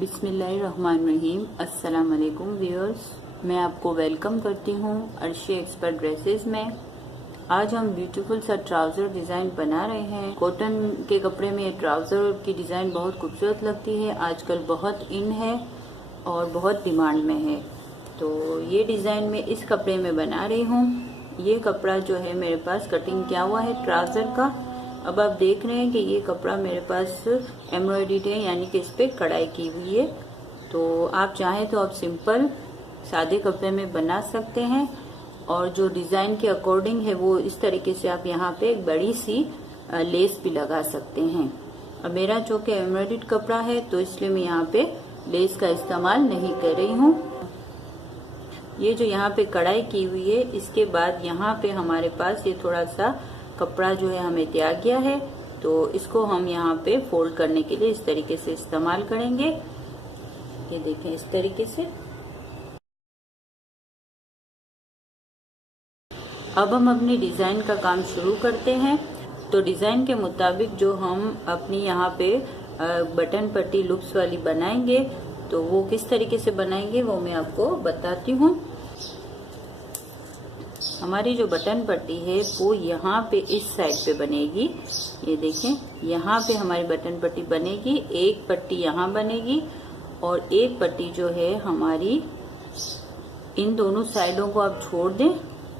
बिस्मिल्लाहिर्रहमानिर्रहीम। अस्सलाम वालेकुम व्यूअर्स, मैं आपको वेलकम करती हूँ अर्शी एक्सपर्ट ड्रेसेस में। आज हम ब्यूटीफुल सा ट्राउजर डिजाइन बना रहे हैं। कॉटन के कपड़े में ये ट्राउजर की डिजाइन बहुत खूबसूरत लगती है, आजकल बहुत इन है और बहुत डिमांड में है। तो ये डिजाइन मैं इस कपड़े में बना रही हूँ। ये कपड़ा जो है मेरे पास कटिंग किया हुआ है ट्राउजर का। अब आप देख रहे हैं कि ये कपड़ा मेरे पास एम्ब्रॉयडरी है, यानी कि इस पे कढ़ाई की हुई है। तो आप चाहें तो आप सिंपल सादे कपड़े में बना सकते हैं, और जो डिजाइन के अकॉर्डिंग है वो इस तरीके से आप यहाँ पे एक बड़ी सी लेस भी लगा सकते हैं। अब मेरा जो कि एम्ब्रॉयडरी कपड़ा है तो इसलिए मैं यहाँ पे लेस का इस्तेमाल नहीं कर रही हूँ। ये जो यहाँ पे कढ़ाई की हुई है, इसके बाद यहाँ पे हमारे पास ये थोड़ा सा कपड़ा जो है हमें दिया गया है, तो इसको हम यहाँ पे फोल्ड करने के लिए इस तरीके से इस्तेमाल करेंगे। ये देखें इस तरीके से। अब हम अपनी डिजाइन का काम शुरू करते हैं। तो डिजाइन के मुताबिक जो हम अपनी यहाँ पे बटन पट्टी लूप्स वाली बनाएंगे, तो वो किस तरीके से बनाएंगे वो मैं आपको बताती हूँ। हमारी जो बटन पट्टी है वो यहाँ पे इस साइड पे बनेगी। ये देखें यहाँ पे हमारी बटन पट्टी बनेगी, एक पट्टी यहाँ बनेगी और एक पट्टी जो है हमारी इन दोनों साइडों को आप छोड़ दें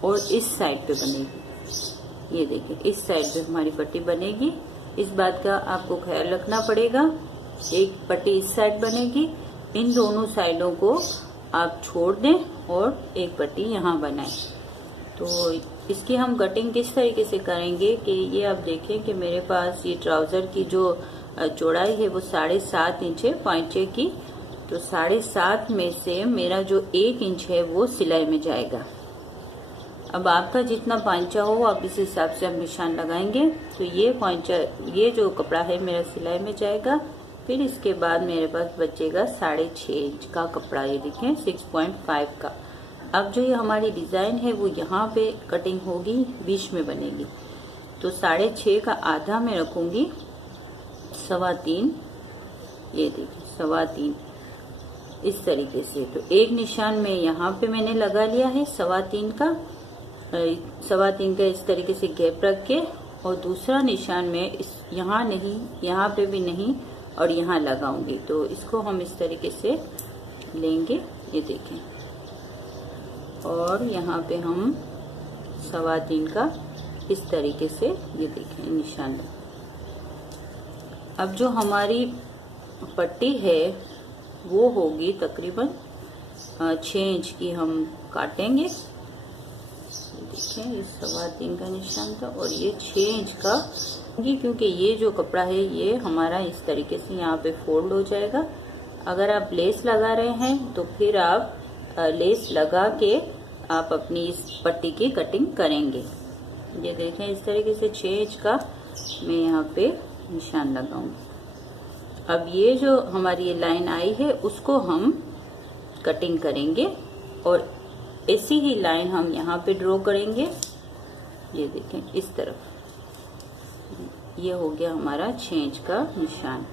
और इस साइड पे बनेगी। ये देखें इस साइड पे हमारी पट्टी बनेगी। इस बात का आपको ख्याल रखना पड़ेगा, एक पट्टी इस साइड बनेगी, इन दोनों साइडों को आप छोड़ दें और एक पट्टी यहाँ बनाएं। तो इसकी हम कटिंग किस तरीके से करेंगे कि ये आप देखें कि मेरे पास ये ट्राउजर की जो चौड़ाई है वो 7.5 इंच है पांचे की। तो 7.5 में से मेरा जो 1 इंच है वो सिलाई में जाएगा। अब आपका जितना पांचा हो आप इस हिसाब से आप निशान लगाएंगे। तो ये पांचा, ये जो कपड़ा है मेरा सिलाई में जाएगा। फिर इसके बाद मेरे पास बचेगा 6.5 इंच का कपड़ा। ये देखें 6.5 का। अब जो ये हमारी डिजाइन है वो यहाँ पे कटिंग होगी, बीच में बनेगी। तो 6.5 का आधा मैं रखूंगी 3.25। ये देखिए 3.25 इस तरीके से। तो एक निशान में यहाँ पे मैंने लगा लिया है 3.25 का, 3.25 का इस तरीके से गैप रख के, और दूसरा निशान में इस यहाँ नहीं, यहाँ पे भी नहीं, और यहाँ लगाऊंगी। तो इसको हम इस तरीके से लेंगे। ये देखें, और यहाँ पे हम 3.25 का इस तरीके से ये देखें निशान। अब जो हमारी पट्टी है वो होगी तकरीबन 6 इंच की हम काटेंगे। देखें ये 3.25 का निशान था और ये 6 इंच का, क्योंकि ये जो कपड़ा है ये हमारा इस तरीके से यहाँ पे फोल्ड हो जाएगा। अगर आप लेस लगा रहे हैं तो फिर आप लेस लगा के आप अपनी इस पट्टी की कटिंग करेंगे। ये देखें इस तरीके से 6 इंच का मैं यहाँ पे निशान लगाऊंगी। अब ये जो हमारी ये लाइन आई है उसको हम कटिंग करेंगे, और ऐसी ही लाइन हम यहाँ पे ड्रॉ करेंगे। ये देखें इस तरफ, ये हो गया हमारा 6 इंच का निशान।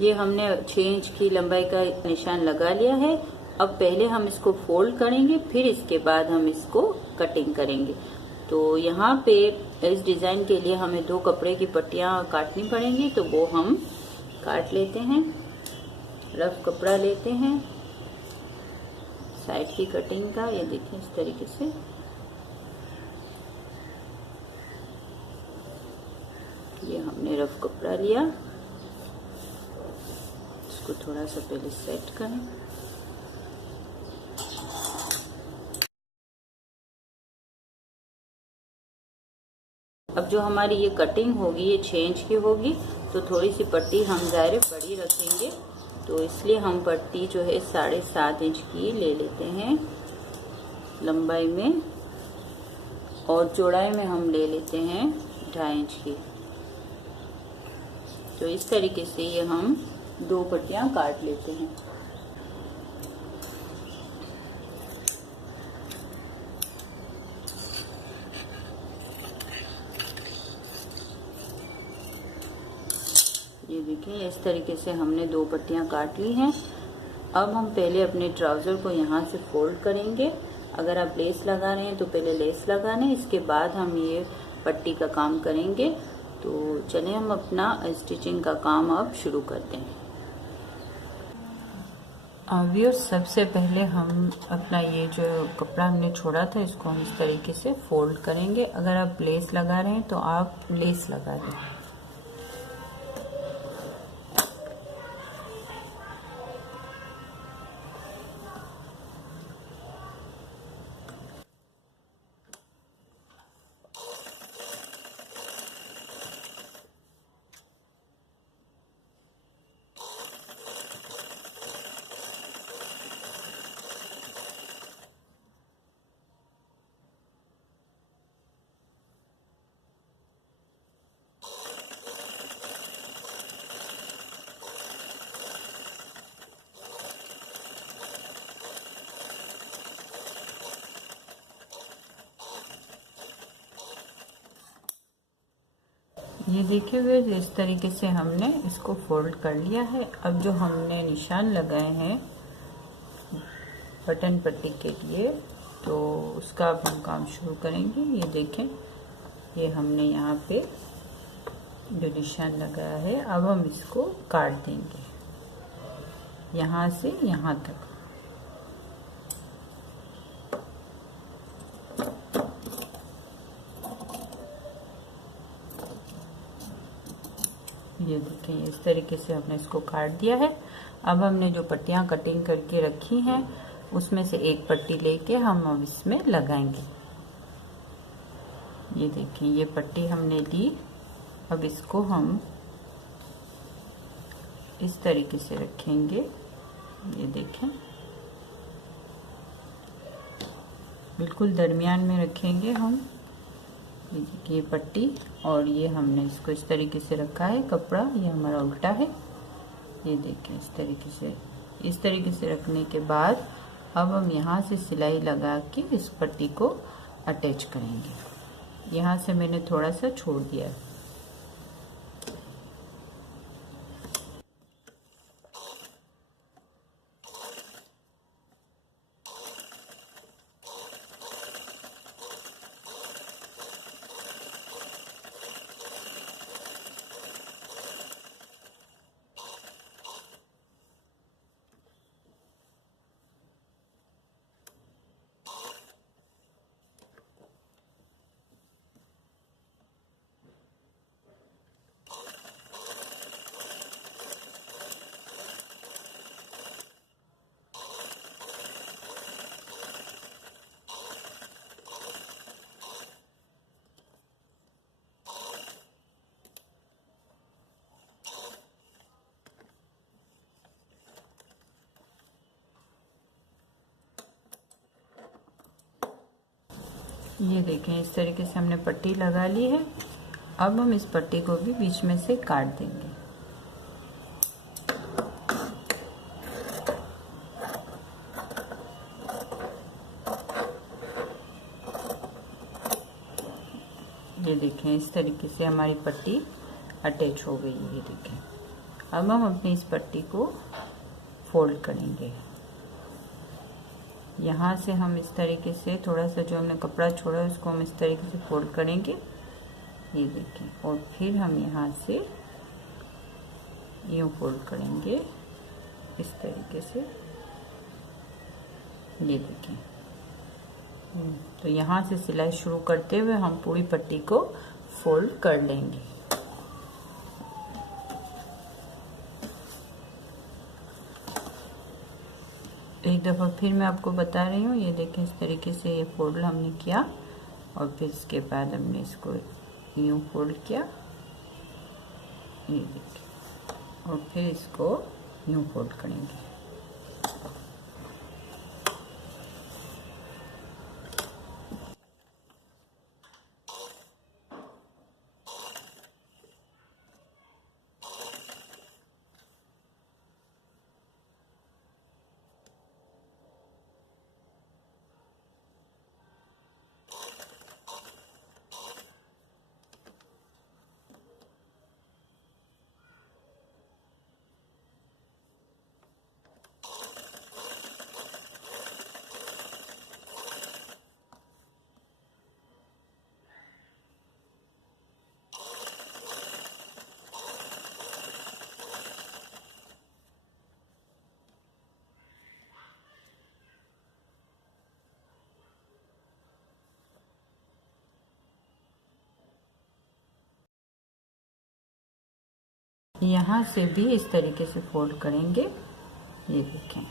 ये हमने 6 इंच की लंबाई का निशान लगा लिया है। अब पहले हम इसको फोल्ड करेंगे, फिर इसके बाद हम इसको कटिंग करेंगे। तो यहाँ पे इस डिजाइन के लिए हमें 2 कपड़े की पट्टियाँ काटनी पड़ेंगी, तो वो हम काट लेते हैं। रफ कपड़ा लेते हैं साइड की कटिंग का। ये देखें इस तरीके से। ये हमने रफ कपड़ा लिया, इसको थोड़ा सा पहले सेट करें। अब जो हमारी ये कटिंग होगी ये 6 इंच की होगी, तो थोड़ी सी पट्टी हम ज़ाहिर बड़ी रखेंगे, तो इसलिए हम पट्टी जो है 7.5 इंच की ले लेते हैं लंबाई में, और चौड़ाई में हम ले लेते हैं 2.5 इंच की। तो इस तरीके से ये हम 2 पट्टियां काट लेते हैं। देखिए इस तरीके से हमने 2 पट्टियाँ काट ली हैं। अब हम पहले अपने ट्राउज़र को यहाँ से फोल्ड करेंगे। अगर आप लेस लगा रहे हैं तो पहले लेस लगा लें, इसके बाद हम ये पट्टी का काम करेंगे। तो चलिए हम अपना स्टिचिंग का काम अब शुरू करते हैं। व्यूअर्स, सबसे पहले हम अपना ये जो कपड़ा हमने छोड़ा था इसको हम इस तरीके से फोल्ड करेंगे। अगर आप लेस लगा रहे हैं तो आप लेस लगा दें। ये देखिए हुए इस तरीके से हमने इसको फोल्ड कर लिया है। अब जो हमने निशान लगाए हैं बटन पट्टी के लिए, तो उसका अब हम काम शुरू करेंगे। ये देखें, ये हमने यहाँ पे जो निशान लगाया है, अब हम इसको काट देंगे यहाँ से यहाँ तक। ये देखें इस तरीके से हमने इसको काट दिया है। अब हमने जो पट्टियाँ कटिंग करके रखी हैं उसमें से एक पट्टी लेके हम अब इसमें लगाएंगे। ये देखें ये पट्टी हमने ली। अब इसको हम इस तरीके से रखेंगे। ये देखें बिल्कुल दरमियान में रखेंगे हम। ये देखिए पट्टी, और ये हमने इसको इस तरीके से रखा है। कपड़ा ये हमारा उल्टा है। ये देखें इस तरीके से रखने के बाद अब हम यहाँ से सिलाई लगा के इस पट्टी को अटैच करेंगे। यहाँ से मैंने थोड़ा सा छोड़ दिया है। ये देखें इस तरीके से हमने पट्टी लगा ली है। अब हम इस पट्टी को भी बीच में से काट देंगे। ये देखें इस तरीके से हमारी पट्टी अटैच हो गई है। ये देखें अब हम अपनी इस पट्टी को फोल्ड करेंगे। यहाँ से हम इस तरीके से थोड़ा सा जो हमने कपड़ा छोड़ा है उसको हम इस तरीके से फोल्ड करेंगे। ये देखें, और फिर हम यहाँ से यूँ फोल्ड करेंगे इस तरीके से। ये देखें, तो यहाँ से सिलाई शुरू करते हुए हम पूरी पट्टी को फोल्ड कर लेंगे। एक दफ़ा फिर मैं आपको बता रही हूँ। ये देखें इस तरीके से ये फोल्ड हमने किया, और फिर इसके बाद हमने इसको यूँ फोल्ड किया। ये देखें, और फिर इसको यूँ फोल्ड करेंगे। यहाँ से भी इस तरीके से फोल्ड करेंगे, ये देखें।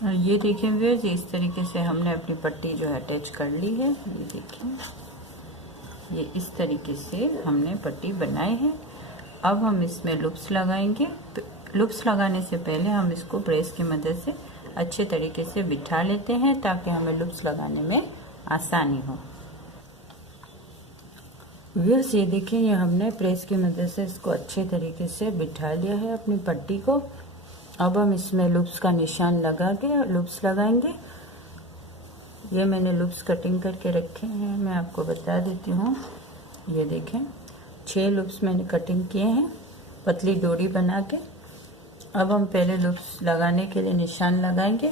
और ये देखिए व्यूअर्स, इस तरीके से हमने अपनी पट्टी जो है अटैच कर ली है। ये देखिए, ये इस तरीके से हमने पट्टी बनाई है। अब हम इसमें लूप्स लगाएंगे। लूप्स लगाने से पहले हम इसको प्रेस की मदद से अच्छे तरीके से बिठा लेते हैं ताकि हमें लूप्स लगाने में आसानी हो। व्यूअर्स, ये देखिए, ये हमने प्रेस की मदद से इसको अच्छे तरीके से बिठा लिया है अपनी पट्टी को। अब हम इसमें लूप्स का निशान लगा के लूप्स लगाएंगे। ये मैंने लूप्स कटिंग करके रखे हैं, मैं आपको बता देती हूँ। ये देखें, 6 लूप्स मैंने कटिंग किए हैं पतली डोरी बना के। अब हम पहले लूप्स लगाने के लिए निशान लगाएंगे।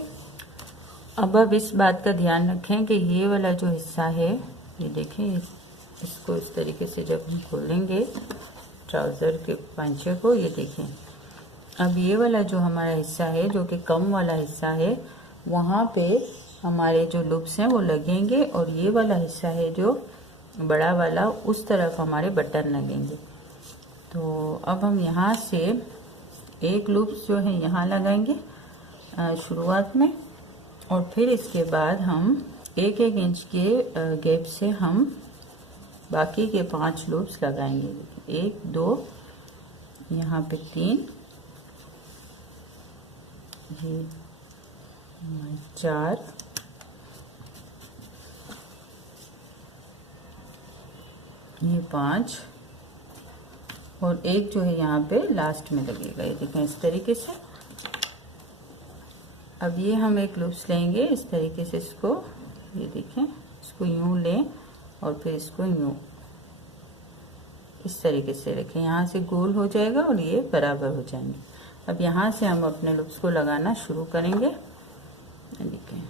अब इस बात का ध्यान रखें कि ये वाला जो हिस्सा है, ये देखें, इसको इस तरीके से जब हम खोलेंगे ट्राउज़र के पांचे को, ये देखें, अब ये वाला जो हमारा हिस्सा है, जो कि कम वाला हिस्सा है, वहाँ पे हमारे जो लूप्स हैं वो लगेंगे, और ये वाला हिस्सा है जो बड़ा वाला, उस तरफ हमारे बटन लगेंगे। तो अब हम यहाँ से एक लूप्स जो है यहाँ लगाएंगे शुरुआत में, और फिर इसके बाद हम 1-1 इंच के गैप से हम बाकी के 5 लूप्स लगाएंगे। 1 2, यहाँ पे 3, ये 4, ये 5, और एक जो है यहाँ पे लास्ट में लगेगा। ये देखें, इस तरीके से। अब ये हम एक लूप्स लेंगे इस तरीके से, इसको, ये देखें, इसको यूं लें और फिर इसको यूं इस तरीके से रखें। यहाँ से गोल हो जाएगा और ये बराबर हो जाएंगे। अब यहाँ से हम अपने लूप्स को लगाना शुरू करेंगे। देखें,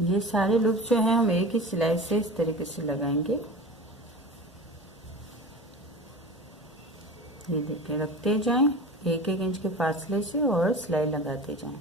ये सारे लूप्स जो हैं हम एक ही सिलाई से इस तरीके से लगाएंगे। ये देखिए, रखते जाएं 1-1 इंच के फासले से और सिलाई लगाते जाएं।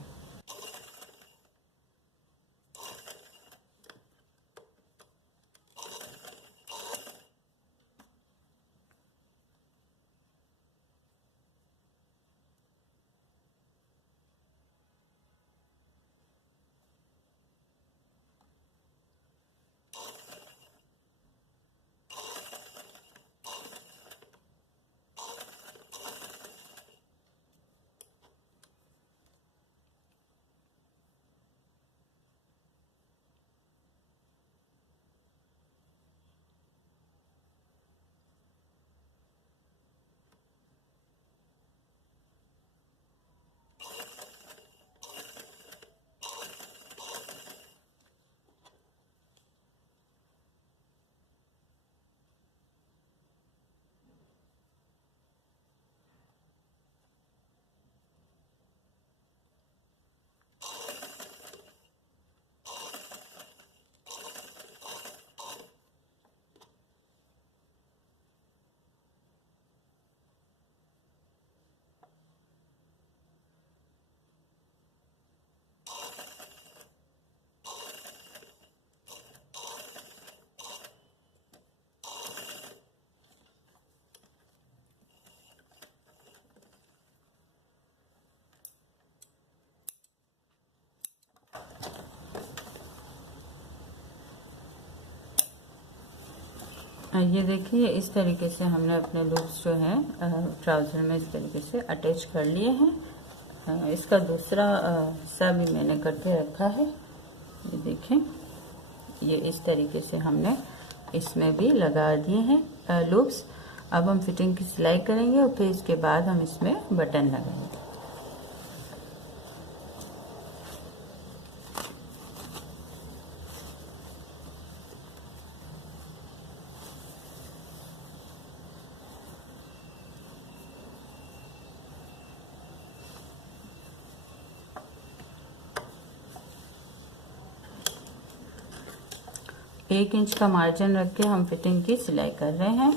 ये देखिए इस तरीके से हमने अपने लूप्स जो है ट्राउज़र में इस तरीके से अटैच कर लिए हैं। इसका दूसरा हिस्सा भी मैंने करके रखा है। ये देखें, ये इस तरीके से हमने इसमें भी लगा दिए हैं लूप्स। अब हम फिटिंग की सिलाई करेंगे और फिर इसके बाद हम इसमें बटन लगाएंगे। एक इंच का मार्जिन रख के हम फिटिंग की सिलाई कर रहे हैं।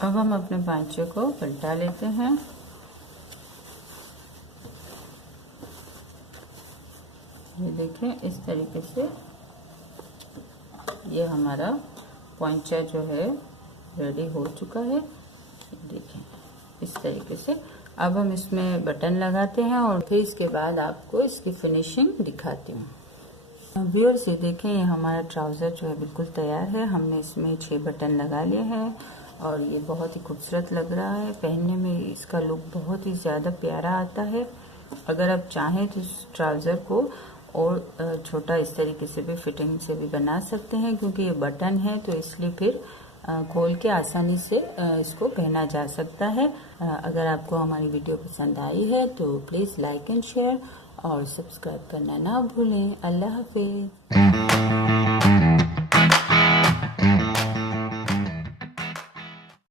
अब हम अपने पांचे को पलटा लेते हैं। ये देखें इस तरीके से ये हमारा पांचा जो है रेडी हो चुका है। देखें इस तरीके से। अब हम इसमें बटन लगाते हैं और फिर इसके बाद आपको इसकी फिनिशिंग दिखाती हूँ। व्यूअर्स ये देखें, ये हमारा ट्राउज़र जो है बिल्कुल तैयार है। हमने इसमें 6 बटन लगा लिए हैं और ये बहुत ही खूबसूरत लग रहा है। पहनने में इसका लुक बहुत ही ज़्यादा प्यारा आता है। अगर आप चाहें तो इस ट्राउज़र को और छोटा इस तरीके से भी फिटिंग से भी बना सकते हैं, क्योंकि ये बटन है तो इसलिए फिर खोल के आसानी से इसको पहना जा सकता है। अगर आपको हमारी वीडियो पसंद आई है तो प्लीज़ लाइक एंड शेयर और सब्सक्राइब करना ना भूलें। अल्लाह हाफिज़।